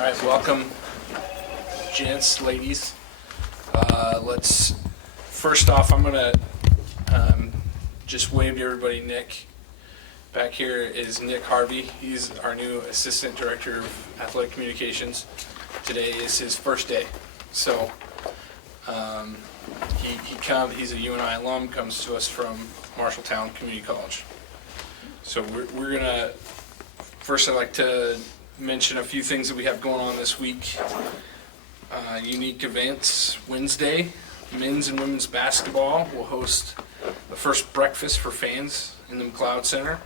right, welcome, gents, ladies. First off, I'm gonna just wave to everybody. Nick back here is Nick Harvey. He's our new Assistant Director of Athletic Communications. Today is his first day, so he's a UNI alum, comes to us from Marshalltown Community College. So we're gonna, first I'd like to mention a few things that we have going on this week. Unique events. Wednesday, men's and women's basketball will host the first breakfast for fans in the McLeod Center.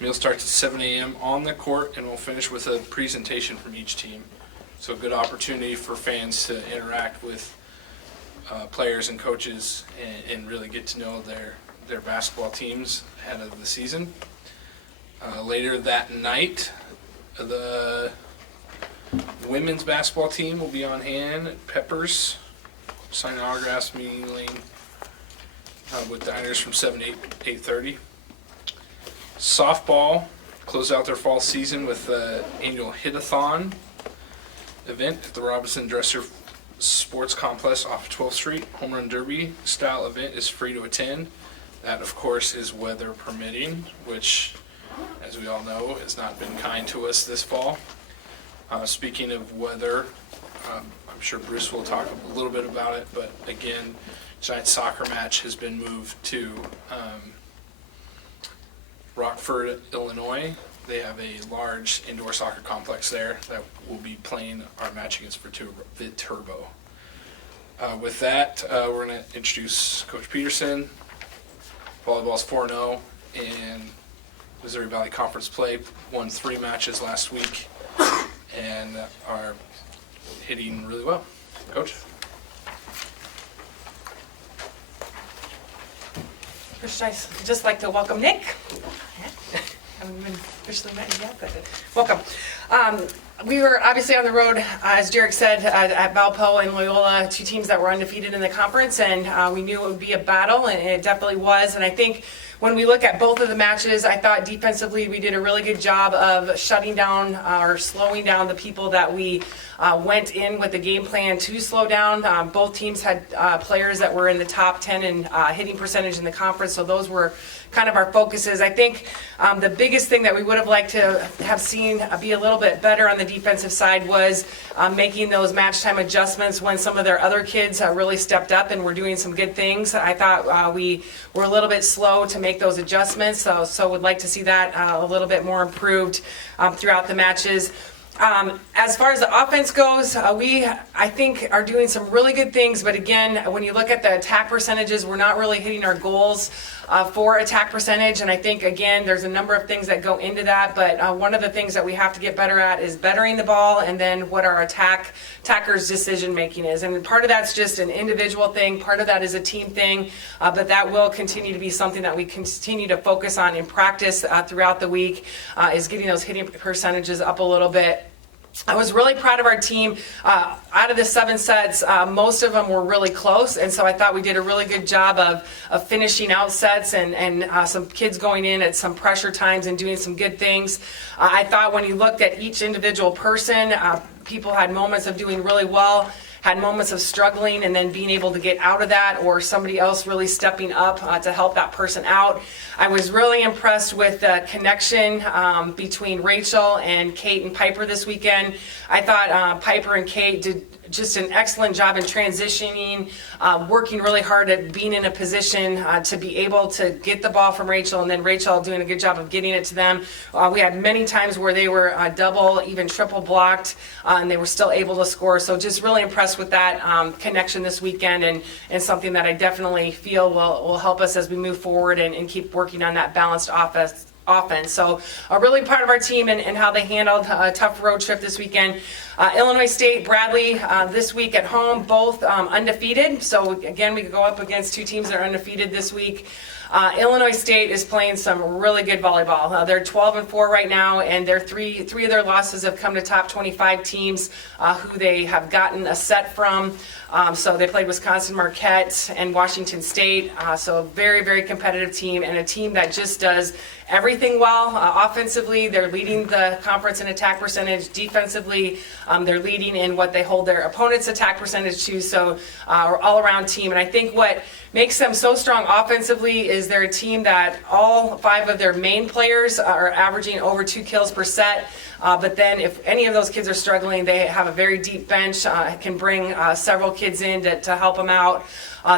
Meal starts at 7 a.m. on the court and we'll finish with a presentation from each team. So a good opportunity for fans to interact with players and coaches and really get to know their basketball teams ahead of the season. Later that night, the women's basketball team will be on hand at Peppers, signing autographs, meeting lane with diners from 7 to 8:30. Softball close out their fall season with the annual hit-a-thon event at the Robinson Dresser Sports Complex off 12th Street. Home run derby style event is free to attend. That, of course, is weather permitting, which, as we all know, has not been kind to us this fall. Speaking of weather, I'm sure Bruce will talk a little bit about it, but again, tonight's soccer match has been moved to Rockford, Illinois. They have a large indoor soccer complex there that will be playing our match against Viterbo. With that, we're going to introduce Coach Peterson. Volleyball's 4-0 in Missouri Valley Conference play. Won 3 matches last week and are hitting really well. Coach? First, I'd just like to welcome Nick. I haven't even officially met you yet, but welcome. We were obviously on the road, as Derek said, at Valpo and Loyola, 2 teams that were undefeated in the conference, and we knew it would be a battle, and it definitely was. And I think when we look at both of the matches, I thought defensively we did a really good job of shutting down or slowing down the people that we went in with the game plan to slow down. Both teams had players that were in the top 10 in hitting percentage in the conference, so those were kind of our focuses. I think the biggest thing that we would have liked to have seen be a little bit better on the defensive side was making those match time adjustments when some of their other kids really stepped up and were doing some good things. I thought we were a little bit slow to make those adjustments, so would like to see that a little bit more improved throughout the matches. As far as the offense goes, I think, are doing some really good things, but again, when you look at the attack percentages, we're not really hitting our goals for attack percentage, and I think, again, there's a number of things that go into that, but one of the things that we have to get better at is bettering the ball, and then what our attackers' decision making is, and part of that's just an individual thing, part of that is a team thing, but that will continue to be something that we continue to focus on in practice throughout the week, is getting those hitting percentages up a little bit. I was really proud of our team. Out of the 7 sets, most of them were really close, and so I thought we did a really good job of finishing out sets and some kids going in at some pressure times and doing some good things. I thought when you looked at each individual person, people had moments of doing really well, had moments of struggling and then being able to get out of that, or somebody else really stepping up to help that person out. I was really impressed with the connection between Rachel and Kate and Piper this weekend. I thought Piper and Kate did just an excellent job in transitioning, working really hard at being in a position to be able to get the ball from Rachel, and then Rachel doing a good job of getting it to them. We had many times where they were double, even triple blocked, and they were still able to score. So just really impressed with that connection this weekend, and something that I definitely feel will help us as we move forward and keep working on that balanced offense. So really proud of our team and how they handled a tough road trip this weekend. Illinois State, Bradley this week at home, both undefeated. So again, we could go up against 2 teams that are undefeated this week. Illinois State is playing some really good volleyball. They're 12-4 right now, and their three of their losses have come to top 25 teams who they have gotten a set from. So they played Wisconsin Marquette and Washington State. So a very, very competitive team, and a team that just does everything well. Offensively, they're leading the conference in attack percentage. Defensively, they're leading in what they hold their opponent's attack percentage to. So all-around team. And I think what makes them so strong offensively is they're a team that all 5 of their main players are averaging over 2 kills per set. But then if any of those kids are struggling, they have a very deep bench, can bring several kids in to help them out.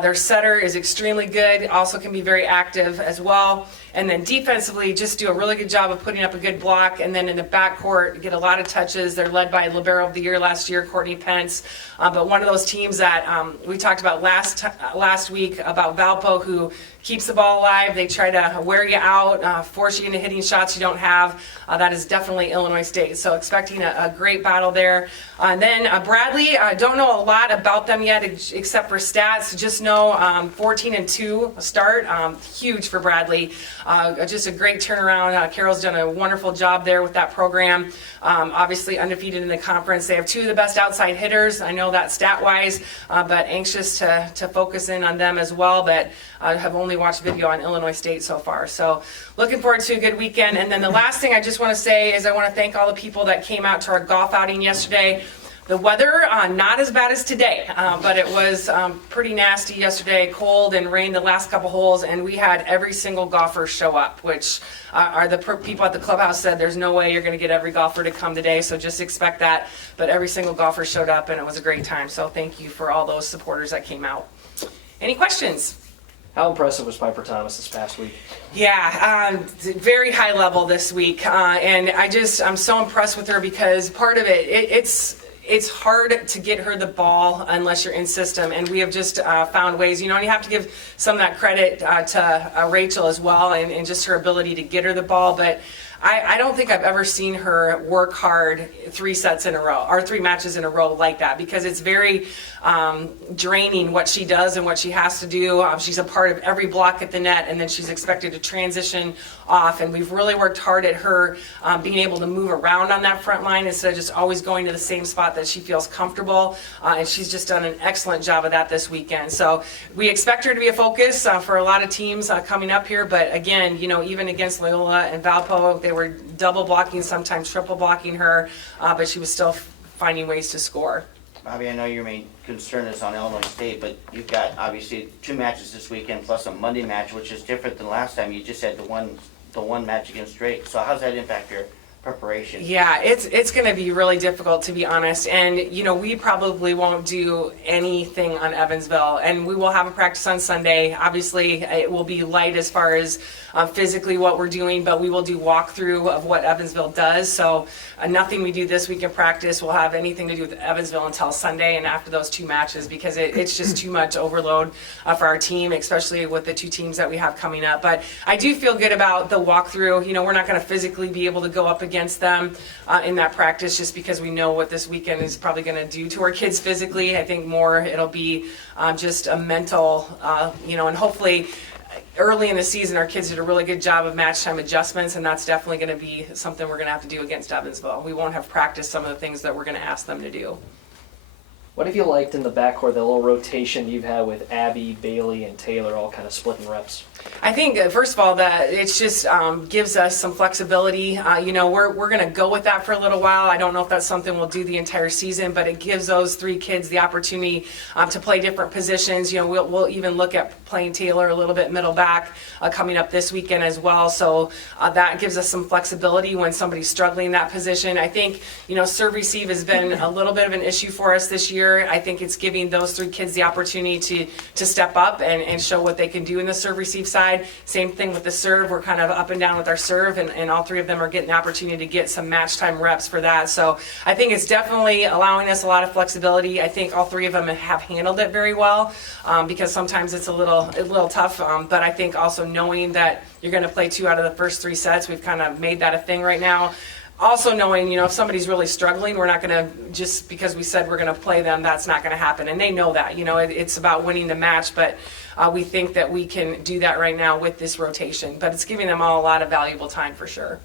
Their setter is extremely good, also can be very active as well. And then defensively, just do a really good job of putting up a good block. And then in the backcourt, get a lot of touches. They're led by Libero of the Year last year, Courtney Pence. But one of those teams that we talked about last week about Valpo, who keeps the ball alive. They try to wear you out, force you into hitting shots you don't have. That is definitely Illinois State. So expecting a great battle there. And then Bradley, I don't know a lot about them yet except for stats. Just know 14-2 start. Huge for Bradley. Just a great turnaround. Carol's done a wonderful job there with that program. Obviously undefeated in the conference. They have 2 of the best outside hitters. I know that stat-wise, but anxious to focus in on them as well. But I have only watched video on Illinois State so far. So looking forward to a good weekend. And then the last thing I just want to say is I want to thank all the people that came out to our golf outing yesterday. The weather, not as bad as today, but it was pretty nasty yesterday, cold and rained the last couple holes, and we had every single golfer show up, which are the people at the clubhouse said there's no way you're going to get every golfer to come today, so just expect that. But every single golfer showed up, and it was a great time, so thank you for all those supporters that came out. Any questions? How impressive was Piper Thomas this past week? Yeah, very high level this week, and I'm so impressed with her because part of it's hard to get her the ball unless you're in system, and we have just found ways, and you have to give some of that credit to Rachel as well, and just her ability to get her the ball, but I don't think I've ever seen her work hard 3 sets in a row, or 3 matches in a row like that, because it's very draining what she does and what she has to do. She's a part of every block at the net, and then she's expected to transition off, and we've really worked hard at her being able to move around on that front line instead of just always going to the same spot that she feels comfortable, and she's just done an excellent job of that this weekend. So we expect her to be a focus for a lot of teams coming up here, but again, even against Loyola and Valpo, they were double blocking, sometimes triple blocking her, but she was still finding ways to score. Bobby, I know your main concern is on Illinois State, but you've got obviously 2 matches this weekend plus a Monday match, which is different than last time. You just had the one match against Drake. So how's that impact your preparation? Yeah, it's going to be really difficult, to be honest. And we probably won't do anything on Evansville, and we will have a practice on Sunday. Obviously, it will be light as far as physically what we're doing, but we will do walkthrough of what Evansville does. So nothing we do this week in practice will have anything to do with Evansville until Sunday and after those 2 matches, because it's just too much overload for our team, especially with the 2 teams that we have coming up. But I do feel good about the walkthrough. We're not going to physically be able to go up against them in that practice, just because we know what this weekend is probably going to do to our kids physically. I think more it'll be just a mental, and hopefully early in the season our kids did a really good job of match time adjustments, and that's definitely going to be something we're going to have to do against Evansville. We won't have practiced some of the things that we're going to ask them to do. What have you liked in the backcourt, the little rotation you've had with Abby, Bailey, and Taylor all kind of splitting reps? I think, first of all, that it's just gives us some flexibility. We're going to go with that for a little while. I don't know if that's something we'll do the entire season, but it gives those 3 kids the opportunity to play different positions. We'll even look at playing Taylor a little bit middle back coming up this weekend as well. So that gives us some flexibility when somebody's struggling in that position. I think, serve receive has been a little bit of an issue for us this year. I think it's giving those 3 kids the opportunity to step up and show what they can do in the serve receive side. Same thing with the serve. We're kind of up and down with our serve, and all 3 of them are getting the opportunity to get some match time reps for that. So I think it's definitely allowing us a lot of flexibility. I think all 3 of them have handled it very well, because sometimes it's a little tough, but I think also knowing that you're going to play 2 out of the first 3 sets, we've kind of made that a thing right now. Also knowing, if somebody's really struggling, we're not going to, just because we said we're going to play them, that's not going to happen. And they know that, it's about winning the match. But we think that we can do that right now with this rotation. But it's giving them all a lot of valuable time for sure.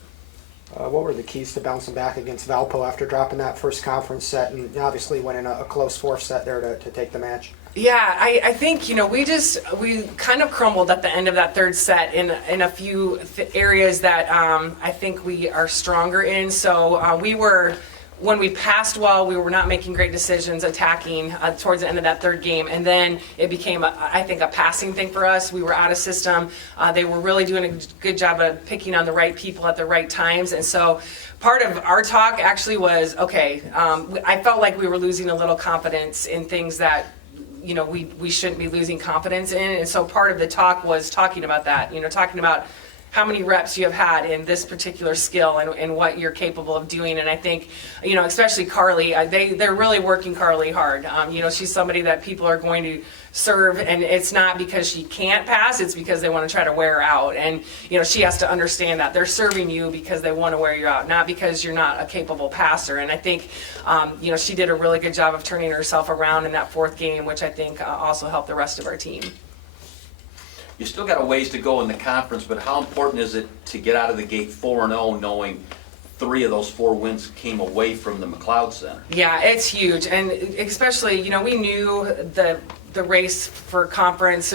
What were the keys to bouncing back against Valpo after dropping that first conference set and obviously winning a close fourth set there to take the match? Yeah, I think, we kind of crumbled at the end of that third set in a few areas that I think we are stronger in. So when we passed well, we were not making great decisions attacking towards the end of that third game. And then it became, I think, a passing thing for us. We were out of system. They were really doing a good job of picking on the right people at the right times. And so part of our talk actually was, okay, I felt like we were losing a little confidence in things that we shouldn't be losing confidence in. And so part of the talk was talking about that, talking about how many reps you have had in this particular skill and what you're capable of doing. And I think, especially Carly, they're really working Carly hard. She's somebody that people are going to serve, and it's not because she can't pass, it's because they want to try to wear her out. And, she has to understand that. They're serving you because they want to wear you out, not because you're not a capable passer. And I think, she did a really good job of turning herself around in that fourth game, which I think also helped the rest of our team. You still got a ways to go in the conference, but how important is it to get out of the gate 4-0 knowing 3 of those 4 wins came away from the McLeod Center? Yeah, it's huge, and especially, we knew the race for conference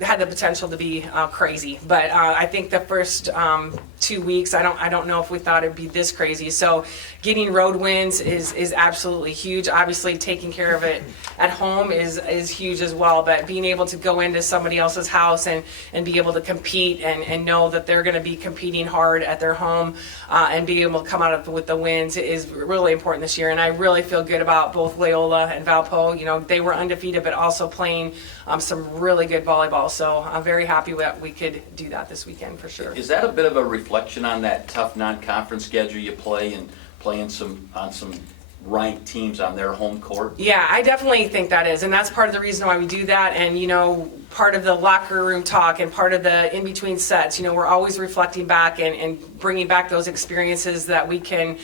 had the potential to be crazy, but I think the first 2 weeks, I don't know if we thought it'd be this crazy. So getting road wins is absolutely huge. Obviously, taking care of it at home is huge as well. But being able to go into somebody else's house and be able to compete and know that they're going to be competing hard at their home and be able to come out with the wins is really important this year. And I really feel good about both Loyola and Valpo. They were undefeated, but also playing some really good volleyball. So I'm very happy that we could do that this weekend for sure. Is that a bit of a reflection on that tough non-conference schedule you play and playing on some ranked teams on their home court? Yeah, I definitely think that is, and that's part of the reason why we do that. And part of the locker room talk and part of the in-between sets, we're always reflecting back and bringing back those experiences that we can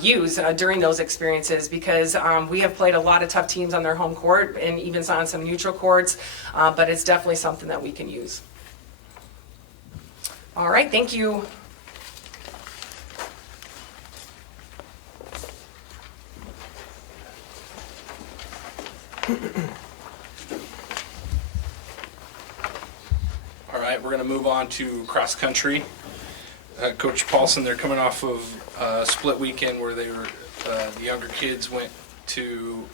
use during those experiences, because we have played a lot of tough teams on their home court and even on some neutral courts, but it's definitely something that we can use. All right, thank you. All right, we're going to move on to cross country. Coach Paulson, they're coming off of a split weekend where they were the younger kids went to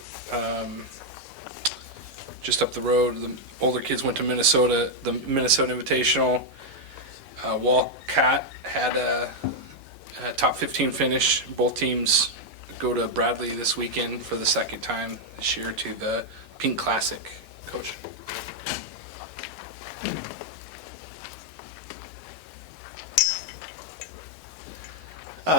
just up the road. The older kids went to Minnesota, the Minnesota Invitational. Walcott had a top 15 finish. Both teams go to Bradley this weekend for the second time this year to the Pink Classic. Coach.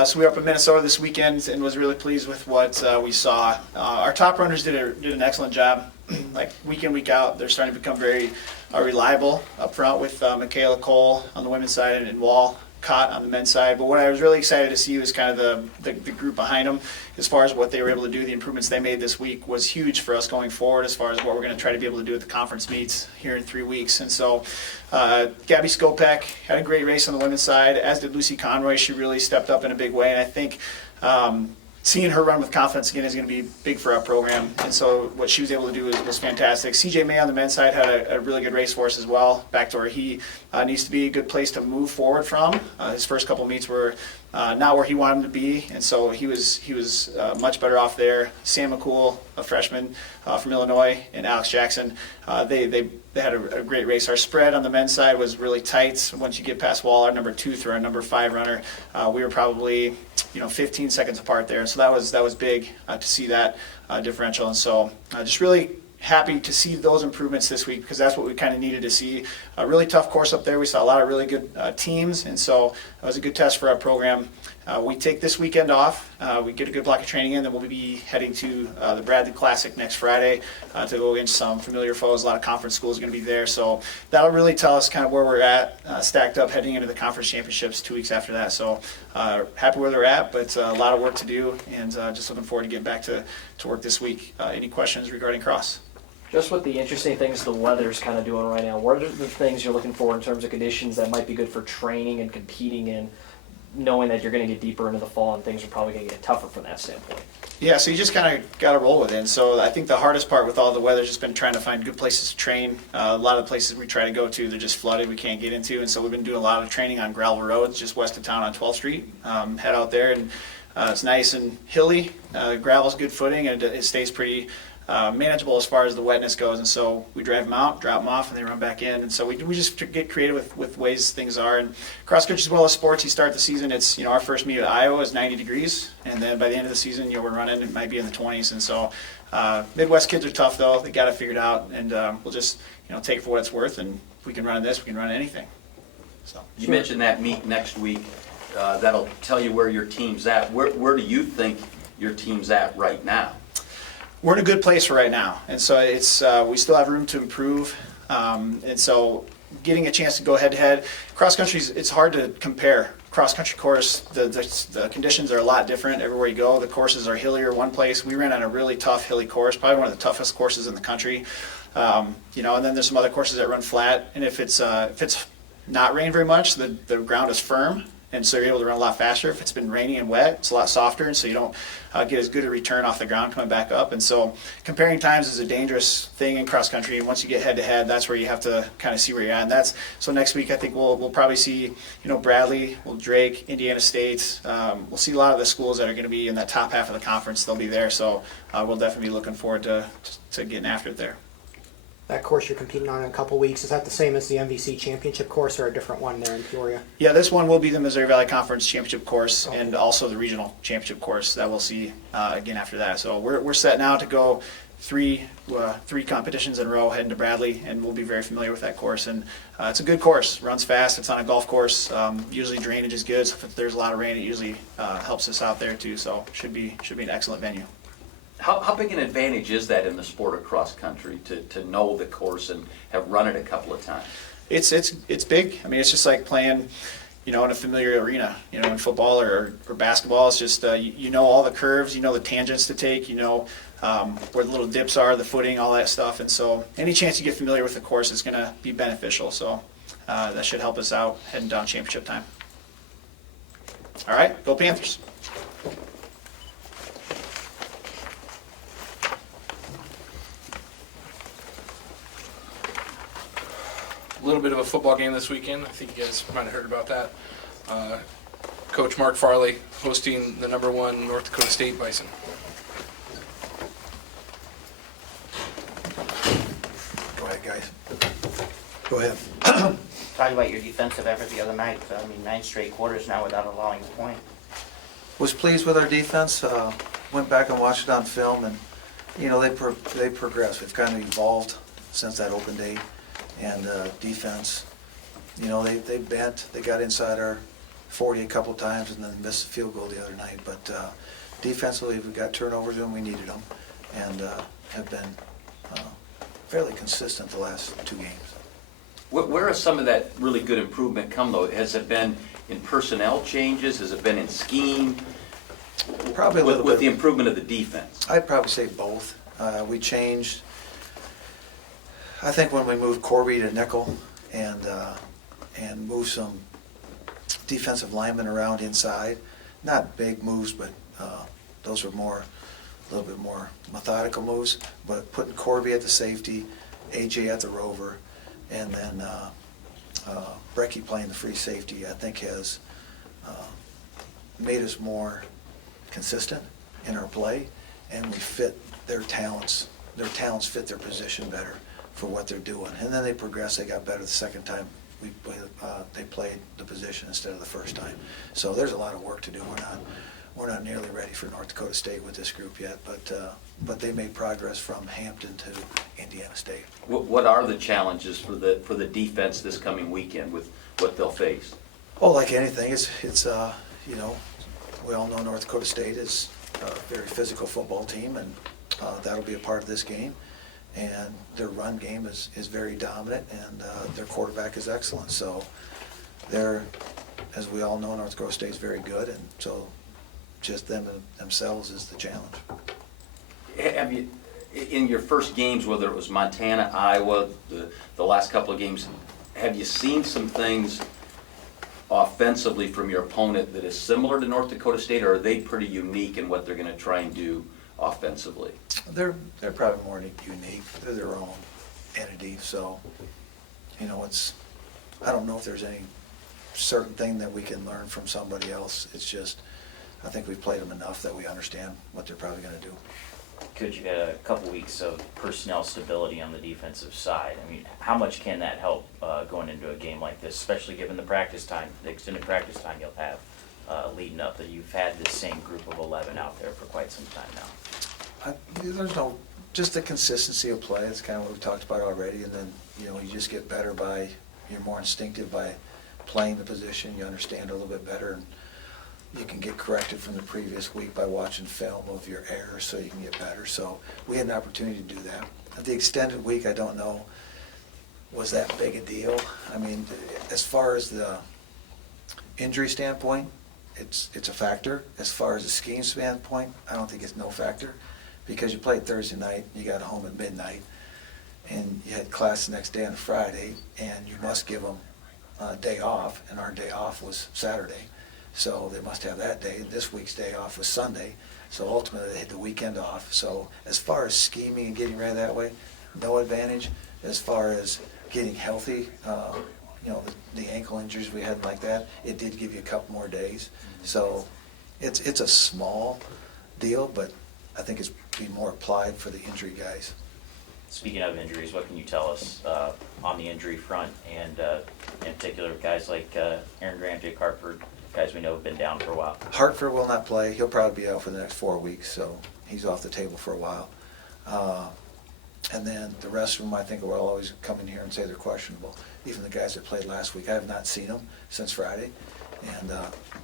So we were up in Minnesota this weekend and was really pleased with what we saw. Our top runners did an excellent job. Like week in, week out, they're starting to become very reliable up front with Michaela Cole on the women's side and Walcott on the men's side. But what I was really excited to see was kind of the group behind them as far as what they were able to do. The improvements they made this week was huge for us going forward as far as what we're going to try to be able to do at the conference meets here in 3 weeks. And so Gabby Skopek had a great race on the women's side, as did Lucy Conroy. She really stepped up in a big way, and I think seeing her run with confidence again is going to be big for our program. And so what she was able to do was fantastic. CJ May on the men's side had a really good race for us as well, back to where he needs to be a good place to move forward from. His first couple meets were not where he wanted him to be, and so he was much better off there. Sam McCool, a freshman from Illinois, and Alex Jackson, they had a great race. Our spread on the men's side was really tight. Once you get past Wall, our number 2 through our number 5 runner, we were probably 15 seconds apart there. So that was big to see that differential. And so just really happy to see those improvements this week, because that's what we kind of needed to see. A really tough course up there. We saw a lot of really good teams, and so it was a good test for our program. We take this weekend off. We get a good block of training in, then we'll be heading to the Bradley Classic next Friday to go against some familiar foes. A lot of conference schools are going to be there, so that'll really tell us kind of where we're at, stacked up heading into the conference championships 2 weeks after that. So happy where they're at, but a lot of work to do, and just looking forward to getting back to work this week. Any questions regarding cross? Just with the interesting things the weather's kind of doing right now, what are the things you're looking for in terms of conditions that might be good for training and competing in, knowing that you're going to get deeper into the fall and things are probably going to get tougher from that standpoint? Yeah, so you just kind of got to roll with it. And so I think the hardest part with all the weather has just been trying to find good places to train. A lot of the places we try to go to, they're just flooded. We can't get into. And so we've been doing a lot of training on gravel roads just west of town on 12th Street. Head out there, and it's nice and hilly. Gravel's good footing, and it stays pretty manageable as far as the wetness goes. And so we drive them out, drop them off, and they run back in. And so we just get creative with ways things are. And cross country as well as sports, you start the season, it's, our first meet at Iowa is 90 degrees. And then by the end of the season, we're running, it might be in the 20s. And so Midwest kids are tough though. They got it figured out, and we'll just, take it for what it's worth. And if we can run this, we can run anything. So You mentioned that meet next week. That'll tell you where your team's at. Where do you think your team's at right now? We're in a good place for right now, and so it's we still have room to improve, and so getting a chance to go head to head. Cross country, it's hard to compare. Cross country course, the conditions are a lot different everywhere you go. The courses are hillier one place. We ran on a really tough hilly course, probably one of the toughest courses in the country. And then there's some other courses that run flat, and if it's not rained very much, the ground is firm. And so you're able to run a lot faster. If it's been rainy and wet, it's a lot softer, and so you don't get as good a return off the ground coming back up. And so comparing times is a dangerous thing in cross country. And once you get head to head, that's where you have to kind of see where you're at. And so next week I think we'll probably see Bradley, Drake, Indiana State. We'll see a lot of the schools that are going to be in that top half of the conference. They'll be there. So we'll definitely be looking forward to getting after it there. That course you're competing on in a couple weeks, is that the same as the MVC championship course or a different one there in Peoria? Yeah, this one will be the Missouri Valley Conference championship course, and also the regional championship course that we'll see again after that. So we're set now to go three competitions in a row heading to Bradley, and we'll be very familiar with that course. And it's a good course, runs fast. It's on a golf course. Usually drainage is good, so if there's a lot of rain, it usually helps us out there too. So should be an excellent venue. How big an advantage is that in the sport of cross country to know the course and have run it a couple of times? It's big. I mean, it's just like playing, in a familiar arena. In football or basketball, it's just all the curves, the tangents to take, where the little dips are, the footing, all that stuff. And so any chance you get familiar with the course is going to be beneficial. So that should help us out heading down championship time. All right, go Panthers. A little bit of a football game this weekend. I think you guys might have heard about that. Coach Mark Farley hosting the #1 North Dakota State Bison. Go ahead, guys. Go ahead. Talk about your defensive effort the other night. 9 straight quarters now without allowing a point. Was pleased with our defense. Went back and watched it on film, and they progressed. We've kind of evolved since that open day. And defense, they bent. They got inside our 40 a couple times and then missed the field goal the other night. But defensively, we got turnovers when we needed them, and have been fairly consistent the last 2 games. Where has some of that really good improvement come, though? Has it been in personnel changes? Has it been in scheme? Probably a little with bit. the improvement of the defense. I'd probably say both. We changed. I think when we moved Corby to nickel and moved some defensive linemen around inside, not big moves, but those were a little bit more methodical moves. But putting Corby at the safety, AJ at the rover, and then Brecky playing the free safety, I think has made us more consistent in our play, and we fit their talents. Their talents fit their position better for what they're doing. And then they progressed. They got better the second time they played the position instead of the first time. So there's a lot of work to do. We're not nearly ready for North Dakota State with this group yet, but they made progress from Hampton to Indiana State. What are the challenges for the defense this coming weekend with what they'll face? Oh, like anything, it's we all know North Dakota State is a very physical football team, and that'll be a part of this game. And their run game is very dominant, and their quarterback is excellent. So as we all know, North Dakota State is very good, and so just themselves is the challenge. in your first games, whether it was Montana, Iowa, the last couple of games, have you seen some things offensively from your opponent that is similar to North Dakota State, or are they pretty unique in what they're going to try and do offensively? They're probably more unique. They're their own entity, so, you know, I don't know if there's any certain thing that we can learn from somebody else. It's just, I think we've played them enough that we understand what they're probably going to do. Coach, you've had a couple weeks of personnel stability on the defensive side. I mean, how much can that help going into a game like this, especially given the practice time, the extended practice time you'll have leading up, that you've had this same group of 11 out there for quite some time now? There's no, just the consistency of play. It's kind of what we talked about already, and then, you know, you just get better by, you're more instinctive by playing the position. You understand a little bit better, and you can get corrected from the previous week by watching film of your errors so you can get better. So we had an opportunity to do that. The extended week, I don't know, was that big a deal? I mean, as far as the injury standpoint, it's a factor. As far as the scheme standpoint, I don't think it's no factor, because you played Thursday night, you got home at midnight, and you had class the next day on a Friday, and you must give them a day off, and our day off was Saturday. So they must have that day. This week's day off was Sunday. So ultimately they had the weekend off. So as far as scheming and getting ready that way, no advantage. As far as getting healthy, you know, the ankle injuries we had like that, it did give you a couple more days. So it's a small deal, but I think it's be more applied for the injury guys. Speaking of injuries, what can you tell us on the injury front, and in particular guys like Aaron Graham, Jake Hartford, guys we know have been down for a while? Hartford will not play. He'll probably be out for the next 4 weeks, so he's off the table for a while. And then the rest of them, I think, will always come in here and say they're questionable. Even the guys that played last week, I have not seen them since Friday, and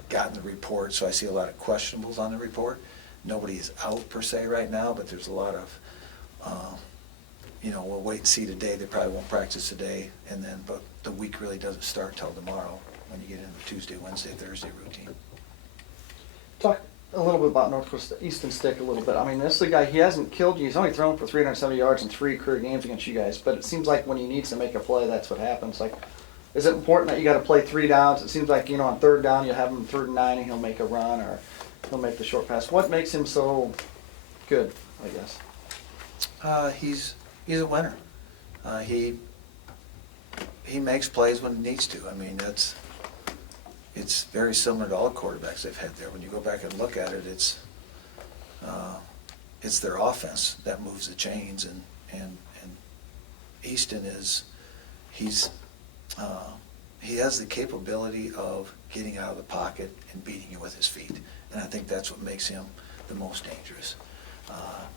gotten the report, so I see a lot of questionables on the report. Nobody is out per se right now, but there's a lot of, you know, we'll wait and see today. They probably won't practice today, and then, but the week really doesn't start till tomorrow when you get into Tuesday, Wednesday, Thursday routine. Talk a little bit about North Coast Easton Stick a little bit. I mean, this is a guy, he hasn't killed you. He's only thrown for 370 yards in 3 career games against you guys, but it seems like when he needs to make a play, that's what happens. Like, is it important that you got to play 3 downs? It seems like, you know, on 3rd down, you'll have him 3rd and 9 and he'll make a run, or he'll make the short pass. What makes him so good, I guess? He's a winner. He makes plays when he needs to. I mean, it's very similar to all the quarterbacks they've had there. When you go back and look at it, it's their offense that moves the chains, and Easton he has the capability of getting out of the pocket and beating you with his feet, and I think that's what makes him the most dangerous.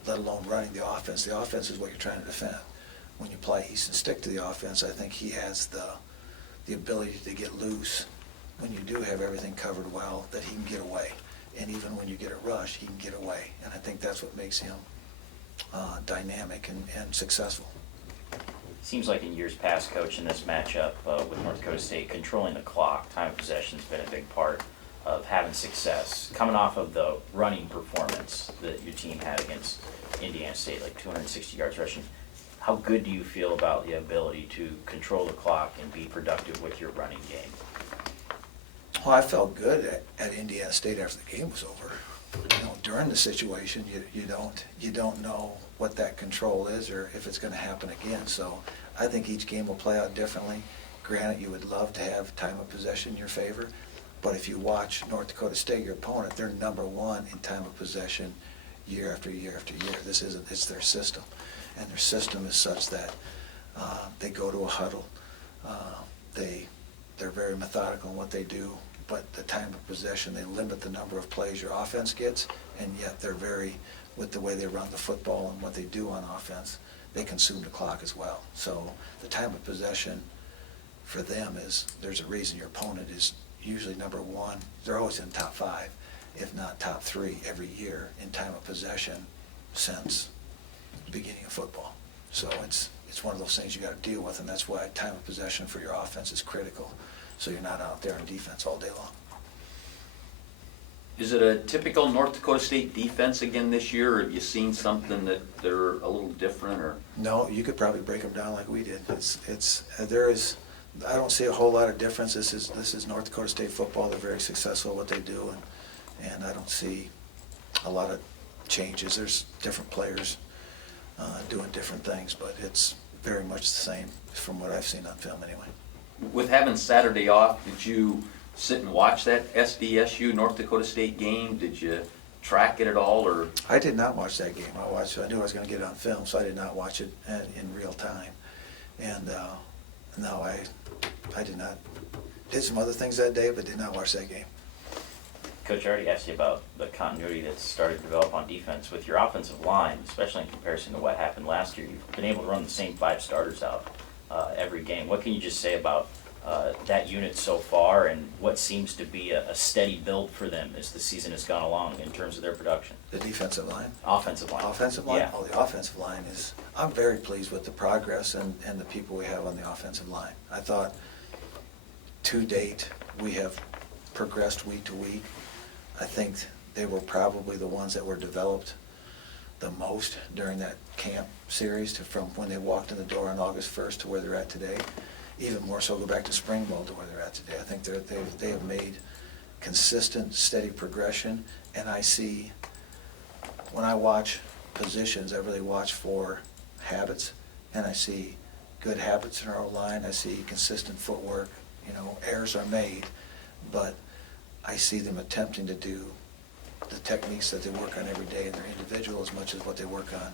Let alone running the offense. The offense is what you're trying to defend. When you play Easton Stick to the offense, I think he has the ability to get loose when you do have everything covered well, that he can get away. And even when you get a rush, he can get away. And I think that's what makes him dynamic and successful. Seems like in years past, Coach, in this matchup with North Dakota State, controlling the clock, time of possession has been a big part of having success. Coming off of the running performance that your team had against Indiana State, like 260 yards rushing, how good do you feel about the ability to control the clock and be productive with your running game? Well, I felt good at Indiana State after the game was over. You know, during the situation, you don't know what that control is or if it's going to happen again. So I think each game will play out differently. Granted, you would love to have time of possession in your favor, but if you watch North Dakota State, your opponent, they're #1 in time of possession year after year after year. It's their system, and their system is such that they go to a huddle. They're very methodical in what they do, but the time of possession, they limit the number of plays your offense gets, and yet they're very, with the way they run the football and what they do on offense, they consume the clock as well. So the time of possession for them is, there's a reason your opponent is usually #1. They're always in top 5, if not top 3 every year in time of possession since the beginning of football. So it's one of those things you got to deal with, and that's why time of possession for your offense is critical, so you're not out there on defense all day long. Is it a typical North Dakota State defense again this year, or have you seen something that they're a little different, or? No, you could probably break them down like we did. There is, I don't see a whole lot of difference. This is North Dakota State football. They're very successful at what they do, and I don't see a lot of changes. There's different players doing different things, but it's very much the same from what I've seen on film anyway. With having Saturday off, did you sit and watch that SDSU North Dakota State game? Did you track it at all, or? I did not watch that game. I knew I was going to get it on film, so I did not watch it in real time. And no, I did not. Did some other things that day, but did not watch that game. Coach, I already asked you about the continuity that's started to develop on defense with your offensive line, especially in comparison to what happened last year. You've been able to run the same 5 starters out every game. What can you just say about that unit so far, and what seems to be a steady build for them as the season has gone along in terms of their production? The defensive line? Offensive line. Offensive line? Yeah. Oh, the offensive line is, I'm very pleased with the progress and the people we have on the offensive line. I thought to date we have progressed week to week. I think they were probably the ones that were developed the most during that camp series from when they walked in the door on August 1st to where they're at today. Even more so go back to spring ball to where they're at today. I think they have made consistent, steady progression, and I see, when I watch positions, I really watch for habits, and I see good habits in our line. I see consistent footwork. Errors are made, but I see them attempting to do the techniques that they work on every day in their individual as much as what they work on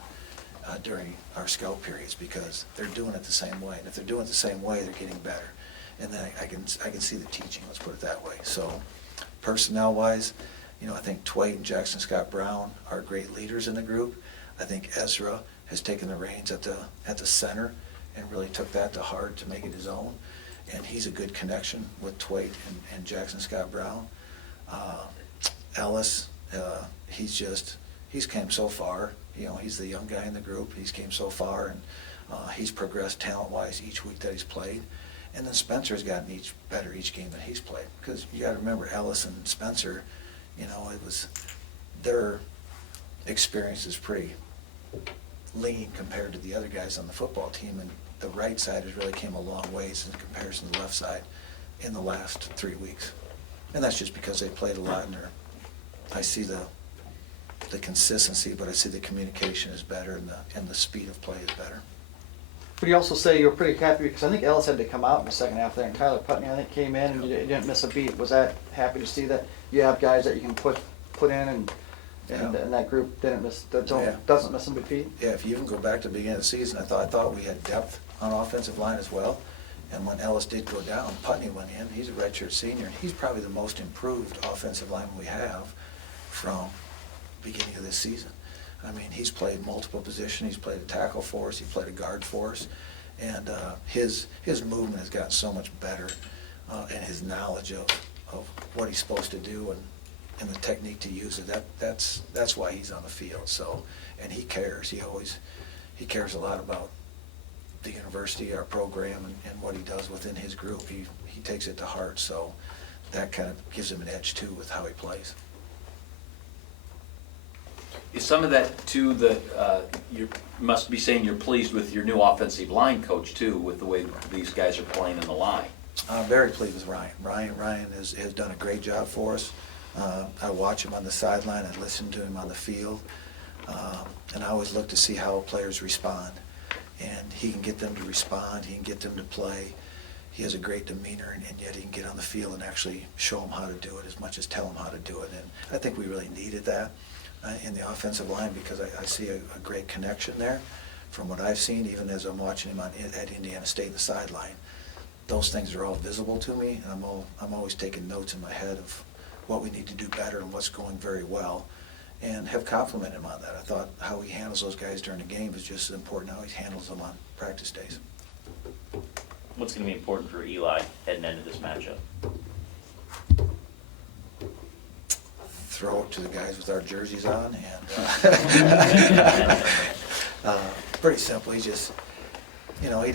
during our scout periods, because they're doing it the same way. And if they're doing it the same way, they're getting better. And then I can see the teaching, let's put it that way. So personnel-wise, I think Twait and Jackson Scott Brown are great leaders in the group. I think Ezra has taken the reins at the center and really took that to heart to make it his own. And he's a good connection with Twait and Jackson Scott Brown. Ellis, he's came so far. He's the young guy in the group. He's came so far, and he's progressed talent-wise each week that he's played. And then Spencer's gotten better each game that he's played. Because you got to remember, Ellis and Spencer, their experience is pretty lean compared to the other guys on the football team. And the right side has really came a long ways in comparison to the left side in the last 3 weeks. And that's just because they played a lot, and I see the consistency, but I see the communication is better, and the speed of play is better. But you also say you were pretty happy because I think Ellis had to come out in the second half there, and Tyler Putney I think came in and you didn't miss a beat. Was that happy to see that you have guys that you can put in and that group doesn't miss a beat? Yeah, if you even go back to the beginning of the season, I thought we had depth on offensive line as well. And when Ellis did go down, Putney went in. He's a redshirt senior, and he's probably the most improved offensive lineman we have from beginning of this season. I mean, he's played multiple positions. He's played a tackle for us. He played a guard for us. And his movement has gotten so much better, and his knowledge of what he's supposed to do and the technique to use it. That's why he's on the field. So, and he cares. He cares a lot about the university, our program, and what he does within his group. He takes it to heart. So that kind of gives him an edge too with how he plays. Is some of that too that you must be saying you're pleased with your new offensive line coach too, with the way these guys are playing in the line? I'm very pleased with Ryan. Ryan has done a great job for us. I watch him on the sideline. I listen to him on the field. And I always look to see how players respond. And he can get them to respond. He can get them to play. He has a great demeanor, and yet he can get on the field and actually show them how to do it as much as tell them how to do it. And I think we really needed that in the offensive line, because I see a great connection there from what I've seen, even as I'm watching him at Indiana State in the sideline. Those things are all visible to me, and I'm always taking notes in my head of what we need to do better and what's going very well, and have complimented him on that. I thought how he handles those guys during the game is just as important how he handles them on practice days. What's going to be important for Eli heading into this matchup? Throw it to the guys with our jerseys on, and pretty simple. He just, Eli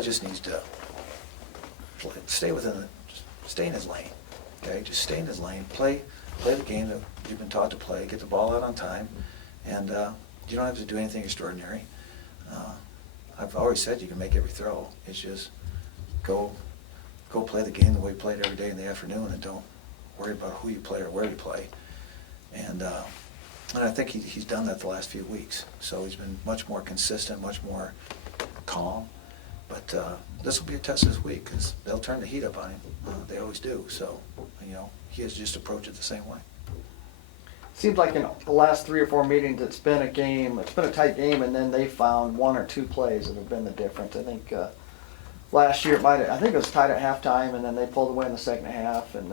just needs to stay in his lane. Okay, just stay in his lane, play the game that you've been taught to play, get the ball out on time, and you don't have to do anything extraordinary. I've always said you can make every throw. It's just go play the game the way you play it every day in the afternoon, and don't worry about who you play or where you play. And I think he's done that the last few weeks. So he's been much more consistent, much more calm. But this will be a test this week because they'll turn the heat up on him. They always do. So, he has to just approach it the same way. Seems like in the last 3 or 4 meetings, it's been a tight game, and then they found 1 or 2 plays that have been the difference. I think last year I think it was tied at halftime, and then they pulled away in the second half, and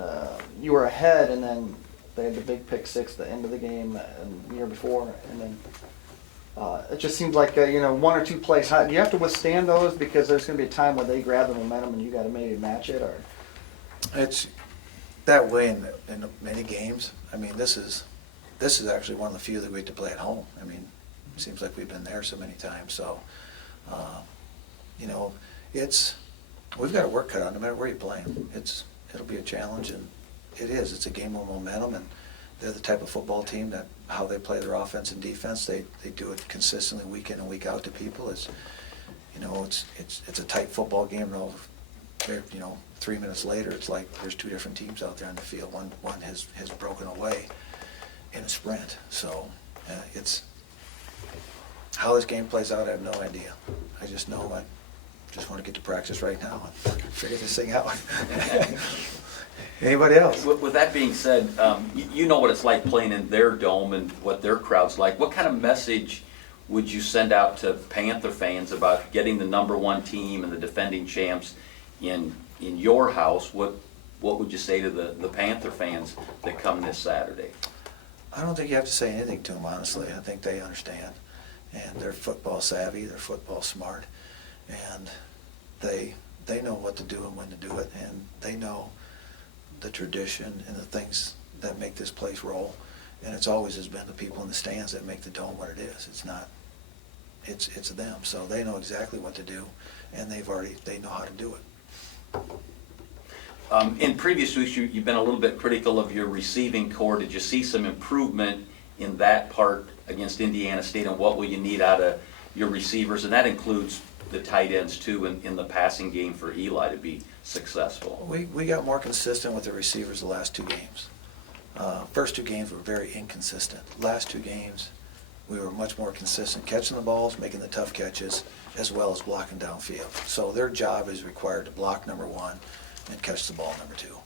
you were ahead, and then they had the big pick six at the end of the game and the year before, and then it just seems like 1 or 2 plays. Do you have to withstand those because there's going to be a time when they grab the momentum and you got to maybe match it, or? It's that way in many games. I mean, this is actually one of the few that we get to play at home. I mean, it seems like we've been there so many times. So, we've got a work cut out no matter where you play. It'll be a challenge, and it is. It's a game of momentum, and they're the type of football team that how they play their offense and defense. They do it consistently week in and week out to people. It's a tight football game, and all 3 minutes later, it's like there's 2 different teams out there on the field. One has broken away in a sprint. So it's how this game plays out, I have no idea. I just know I just want to get to practice right now and figure this thing out. Anybody else? With that being said, you know what it's like playing in their dome and what their crowd's like. What kind of message would you send out to Panther fans about getting the #1 team and the defending champs in your house? What would you say to the Panther fans that come this Saturday? I don't think you have to say anything to them, honestly. I think they understand. And they're football savvy, they're football smart, and they know what to do and when to do it, and they know the tradition and the things that make this place roll. And it's always has been the people in the stands that make the dome what it is. It's not, it's them. So they know exactly what to do, and they know how to do it. In previous weeks, you've been a little bit critical of your receiving core. Did you see some improvement in that part against Indiana State, and what will you need out of your receivers? And that includes the tight ends too in the passing game for Eli to be successful. We got more consistent with the receivers the last 2 games. First 2 games were very inconsistent. Last 2 games, we were much more consistent catching the balls, making the tough catches, as well as blocking downfield. So their job is required to block #1 and catch the ball #2.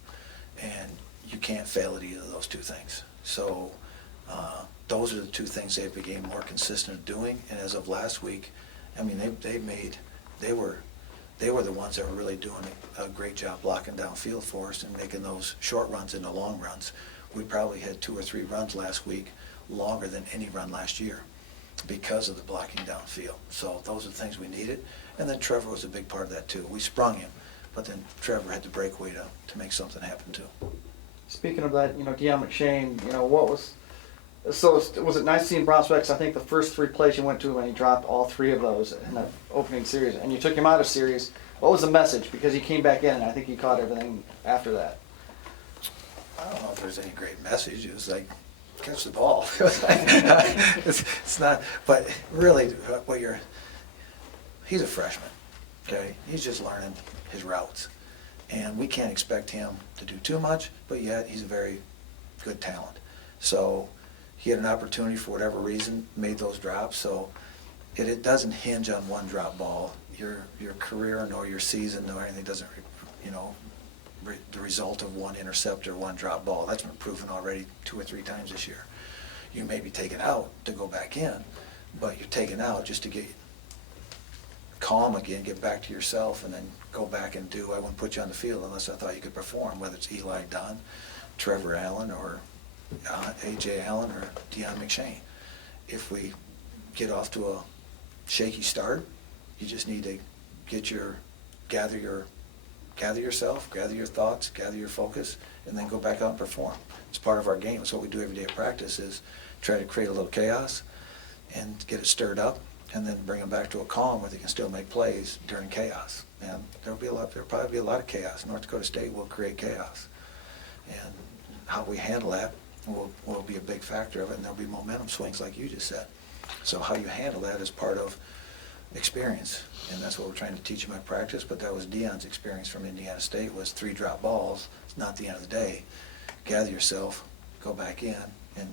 And you can't fail at either of those 2 things. So those are the 2 things they became more consistent at doing. And as of last week, I mean, they were the ones that were really doing a great job blocking downfield for us and making those short runs into long runs. We probably had 2 or 3 runs last week longer than any run last year because of the blocking downfield. So those are the things we needed. And then Trevor was a big part of that too. We sprung him, but then Trevor had the breakaway to make something happen too. Speaking of that, Deion McShane, was it nice seeing prospects? I think the first 3 plays you went to and he dropped all 3 of those in that opening series, and you took him out of series. What was the message? Because he came back in, and I think he caught everything after that. I don't know if there's any great message. It was like, catch the ball. It's not, but really, he's a freshman, okay? He's just learning his routes. And we can't expect him to do too much, but yet he's a very good talent. So he had an opportunity for whatever reason, made those drops. So it doesn't hinge on one drop ball. Your career nor your season nor anything doesn't, the result of one intercept or one drop ball. That's been proven already 2 or 3 times this year. You may be taken out to go back in, but you're taken out just to get calm again, get back to yourself, and then go back and I wouldn't put you on the field unless I thought you could perform, whether it's Eli Dunn, Trevor Allen, or A.J. Allen, or Deion McShane. If we get off to a shaky start, you just need to gather yourself, gather your thoughts, gather your focus, and then go back out and perform. It's part of our game. It's what we do every day at practice, is try to create a little chaos and get it stirred up, and then bring them back to a calm where they can still make plays during chaos. And there'll probably be a lot of chaos. North Dakota State will create chaos. And how we handle that will be a big factor of it, and there'll be momentum swings like you just said. So how you handle that is part of experience, and that's what we're trying to teach in my practice, but that was Deion's experience from Indiana State, was 3 drop balls. It's not the end of the day. Gather yourself, go back in, and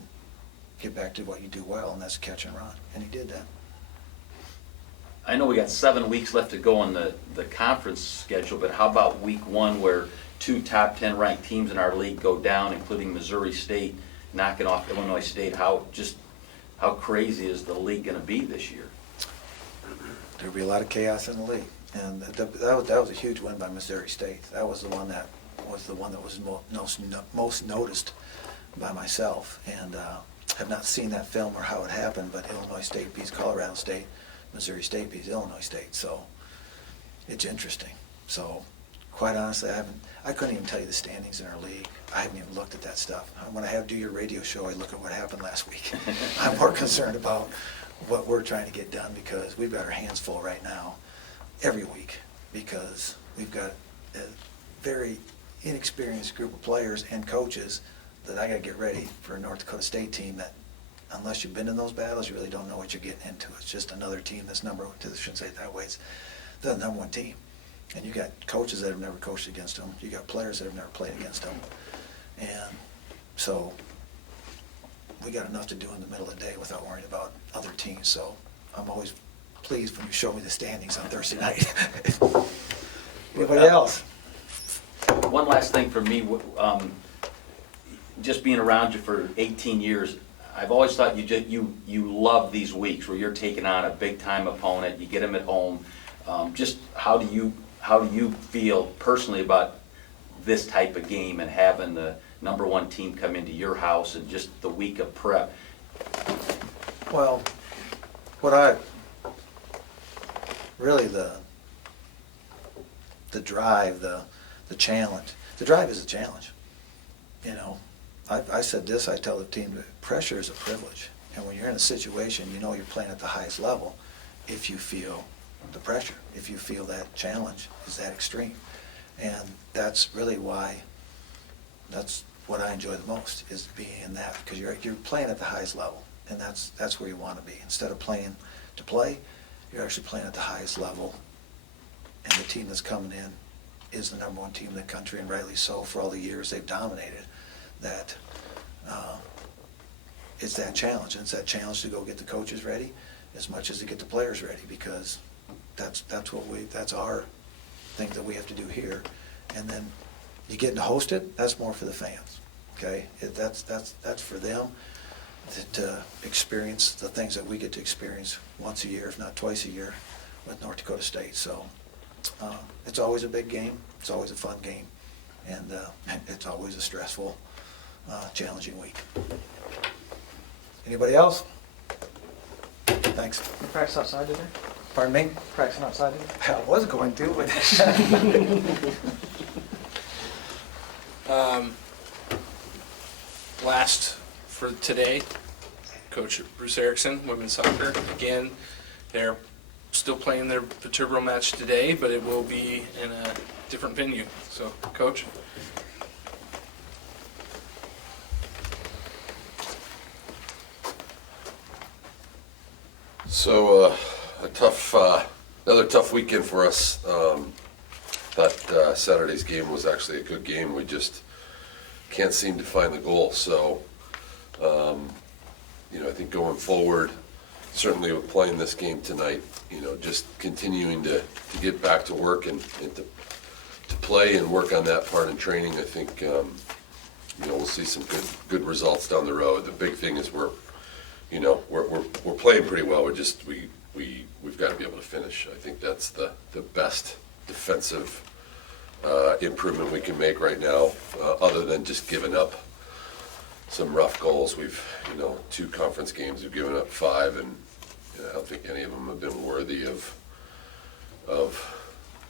get back to what you do well, and that's catch and run, and he did that. I know we got 7 weeks left to go on the conference schedule, but how about week 1 where 2 top 10 ranked teams in our league go down, including Missouri State knocking off Illinois State? How crazy is the league going to be this year? There'll be a lot of chaos in the league, and that was a huge win by Missouri State. That was the one that was most noticed by myself, and have not seen that film or how it happened, but Illinois State beats Colorado State, Missouri State beats Illinois State, so it's interesting. So quite honestly, I couldn't even tell you the standings in our league. I haven't even looked at that stuff. When I do your radio show, I look at what happened last week. I'm more concerned about what we're trying to get done, because we've got our hands full right now every week, because we've got a very inexperienced group of players and coaches that I got to get ready for a North Dakota State team that, unless you've been in those battles, you really don't know what you're getting into. It's just another team that's number one. I shouldn't say it that way. It's the number one team. And you got coaches that have never coached against them. You got players that have never played against them. And so we got enough to do in the middle of the day without worrying about other teams. So I'm always pleased when you show me the standings on Thursday night. Anybody else? One last thing for me, just being around you for 18 years, I've always thought you love these weeks where you're taking on a big time opponent, you get them at home. Just how do you feel personally about this type of game and having the number 1 team come into your house and just the week of prep? Well, really the drive, the challenge. The drive is a challenge. You know, I said this, I tell the team that pressure is a privilege. And when you're in a situation, you know you're playing at the highest level if you feel the pressure, if you feel that challenge is that extreme. And that's really why, that's what I enjoy the most, is being in that, because you're playing at the highest level, and that's where you want to be. Instead of playing to play, you're actually playing at the highest level, and the team that's coming in is the number 1 team in the country, and rightly so. For all the years they've dominated, that it's that challenge, and it's that challenge to go get the coaches ready as much as to get the players ready, because that's our thing that we have to do here. And then you get to host it, that's more for the fans, okay? That's for them to experience the things that we get to experience once a year, if not twice a year, with North Dakota State. So it's always a big game, it's always a fun game, and it's always a stressful, challenging week. Anybody else? Thanks. You practice outside today? Pardon me? Practicing outside today? I was going to, but Last for today, Coach Bruce Erickson, women's soccer. Again, they're still playing their Viterbo match today, but it will be in a different venue. So, Coach. So another tough weekend for us. Thought Saturday's game was actually a good game. We just can't seem to find the goal. So, I think going forward, certainly with playing this game tonight, just continuing to get back to work and to play and work on that part in training. I think we'll see some good results down the road. The big thing is we're playing pretty well. We've got to be able to finish. I think that's the best defensive improvement we can make right now, other than just giving up some rough goals. We've 2 conference games, we've given up 5, and I don't think any of them have been worthy of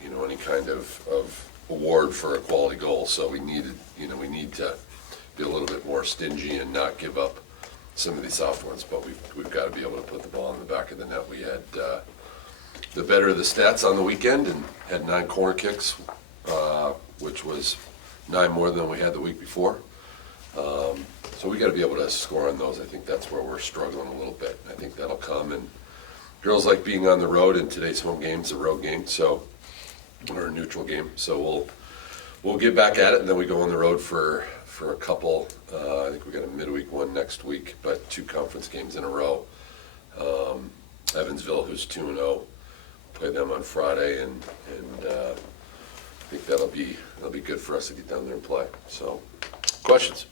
any kind of award for a quality goal. So we need to be a little bit more stingy and not give up some of these soft ones, but we've got to be able to put the ball in the back of the net. We had the better of the stats on the weekend and had 9 corner kicks, which was 9 more than we had the week before. So we got to be able to score on those. I think that's where we're struggling a little bit. I think that'll come, and girls like being on the road, and today's home game's a road game, so, or a neutral game. So we'll get back at it, and then we go on the road for a couple. I think we got a midweek one next week, but 2 conference games in a row. Evansville, who's 2-0, play them on Friday, and I think that'll be good for us to get down there and play. So, questions?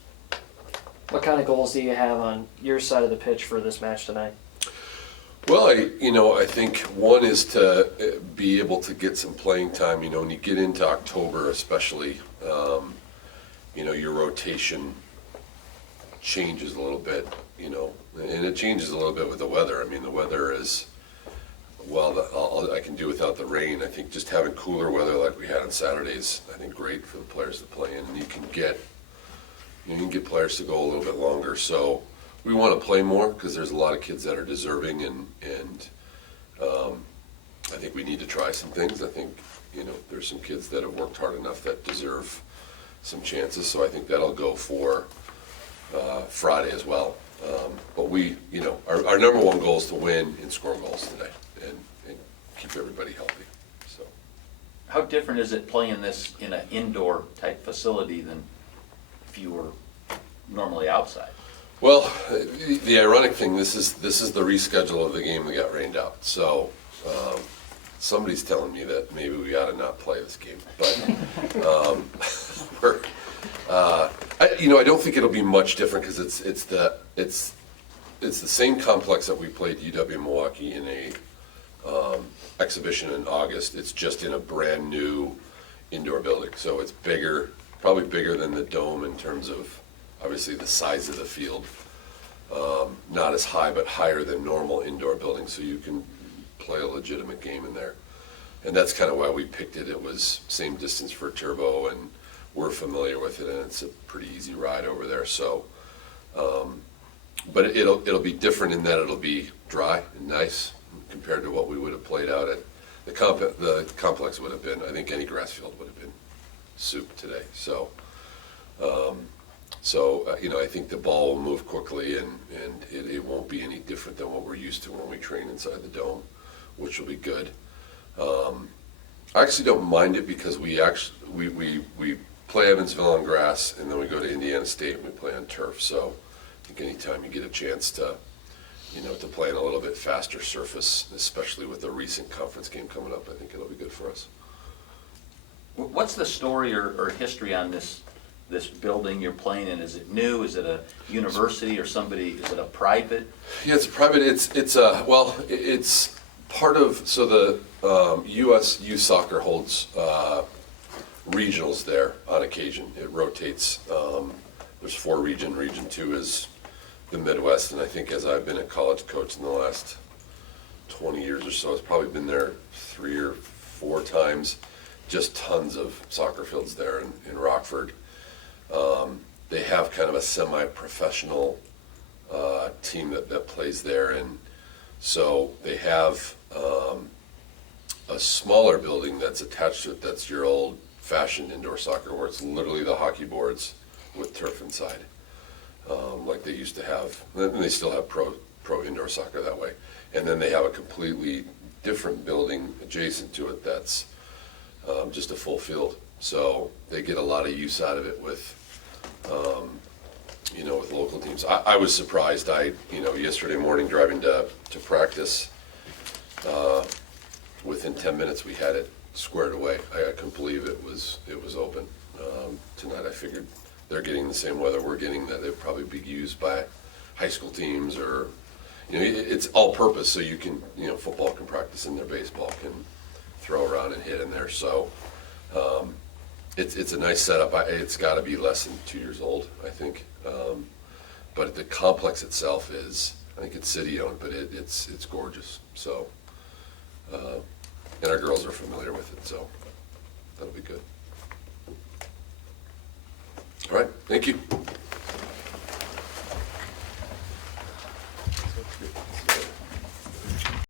What kind of goals do you have on your side of the pitch for this match tonight? Well, I think one is to be able to get some playing time. When you get into October, especially, your rotation changes a little bit. And it changes a little bit with the weather. I mean, the weather is, well, I can do without the rain. I think just having cooler weather like we had on Saturdays, I think great for the players to play in, and you can get players to go a little bit longer. So we want to play more because there's a lot of kids that are deserving, and I think we need to try some things. I think, there's some kids that have worked hard enough that deserve some chances. So I think that'll go for Friday as well. But our number one goal is to win and score goals today and keep everybody healthy. So, How different is it playing this in an indoor type facility than if you were normally outside? Well, the ironic thing, this is the reschedule of the game that got rained out. So somebody's telling me that maybe we ought to not play this game. But I don't think it'll be much different because it's the same complex that we played UW Milwaukee in a exhibition in August. It's just in a brand new indoor building. So it's bigger, probably bigger than the Dome in terms of obviously the size of the field. Not as high, but higher than normal indoor buildings, so you can play a legitimate game in there. And that's kind of why we picked it. It was same distance for turbo, and we're familiar with it, and it's a pretty easy ride over there. So, but it'll be different in that it'll be dry and nice compared to what we would have played out at the complex would have been. I think any grass field would have been soup today. So. I think the ball will move quickly, and it won't be any different than what we're used to when we train inside the Dome, which will be good. I actually don't mind it because we play Evansville on grass, and then we go to Indiana State and we play on turf. So I think anytime you get a chance to play in a little bit faster surface, especially with the recent conference game coming up, I think it'll be good for us. What's the story or history on this building you're playing in? Is it new? Is it a university or somebody? Is it a private? Yeah, it's a private. It's part of. So the U.S. Youth Soccer holds regionals there on occasion. It rotates. There's 4 regions. Region 2 is the Midwest, and I think as I've been a college coach in the last 20 years or so, it's probably been there 3 or 4 times. Just tons of soccer fields there in Rockford. They have kind of a semi-professional team that plays there, and so they have a smaller building that's attached to it that's your old-fashioned indoor soccer, where it's literally the hockey boards with turf inside, like they used to have. And they still have pro indoor soccer that way. And then they have a completely different building adjacent to it that's just a full field. So they get a lot of use out of it with local teams. I was surprised. Yesterday morning driving to practice, within 10 minutes we had it squared away. I couldn't believe it was open. Tonight I figured they're getting the same weather we're getting, that they'd probably be used by high school teams, or it's all purpose, so you can football can practice in there, baseball can throw around and hit in there. So it's a nice setup. It's got to be less than 2 years old, I think. But the complex itself is, I think it's city-owned, but it's gorgeous. So, and our girls are familiar with it, so that'll be good. All right, thank you.